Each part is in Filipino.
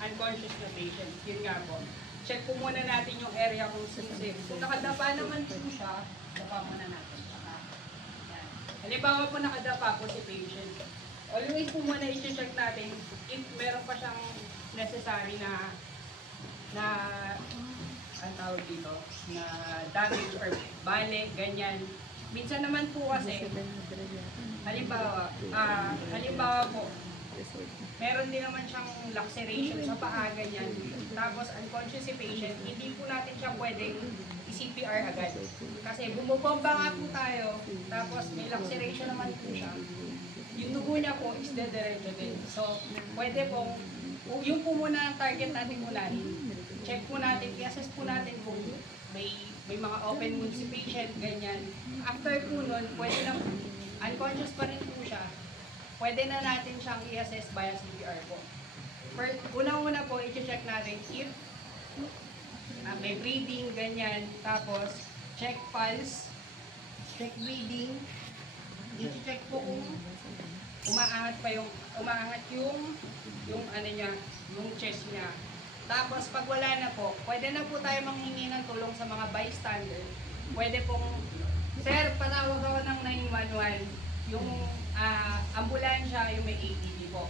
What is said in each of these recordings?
unconscious na patient. Yun nga po. Check po muna natin yung area kung sensitive. Kung nakadapa naman po siya, dapa muna natin. Yan. Halimbawa po nakadapa po si patient. Always po muna i-check natin if meron pa siyang necessary na ang tawag dito, na damage or balik, ganyan. Minsan naman po kasi, halimbawa po, meron din naman siyang laceration sa paa, ganyan. Tapos unconscious si patient, hindi po natin siya pwedeng i-CPR agad. Kasi bumubomba nga po tayo, tapos may laceration naman po siya. Yung dugo niya po is dediretso din. So, pwede pong, yung po muna ang target natin unahin. Check po natin, i-assess po natin kung may mga open wounds si patient, ganyan. After po nun, pwede na, unconscious pa rin po siya, pwede na natin siyang i-assess via CPR po. First, unang-una po, i-check natin if may breathing, ganyan. Tapos, check pulse, check breathing, i-check po kung umaangat yung ano niya, yung chest niya. Tapos pag wala na po, pwede na po tayo manghingi ng tulong sa mga bystander. Pwede pong, sir, patawag ako ng 911, yung ambulansya, yung may AED po.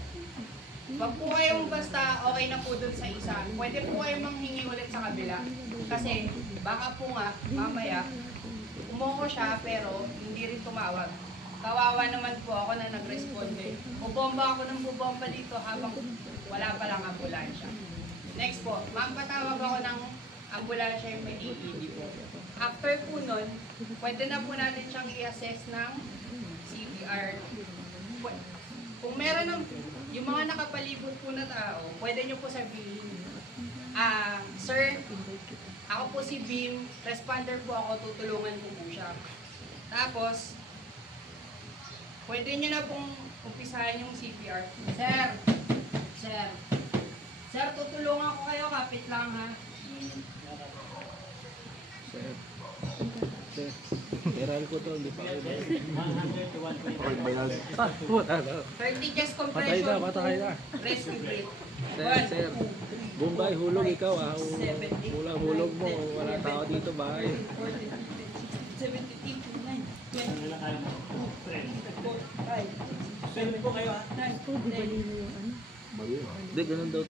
Wag po kayong basta okay na po dun sa isa. Pwede po kayong manghingi ulit sa kabila. Kasi baka po nga, mamaya, umoko siya pero hindi rin tumawag. Kawawa naman po ako na nag-responde. Bubomba ako ng bubomba dito habang wala pa lang ambulansya. Next po, ma'am, patawag ako ng ambulansya yung may AED po. After po nun, pwede na po natin siyang i-assess ng CPR. Kung meron ng, yung mga nakapalibot po na tao, pwede nyo po sabihin, sir, ako po si Bim, responder po ako, tutulungan ko po siya. Tapos, pwede nyo na pong umpisahan yung CPR. Sir, tutulungan ko kayo, kapit lang ha. Meron ko to, hindi pa kayo. 30 chest compression. Patay na. Rescue breath. Sir. Bombay, hulog ikaw ah. Hulog mo, wala tao dito ba? 40, 50, 60, 70, 80, 90, 7 po kayo ha. 9, 10. Hindi, ganun daw.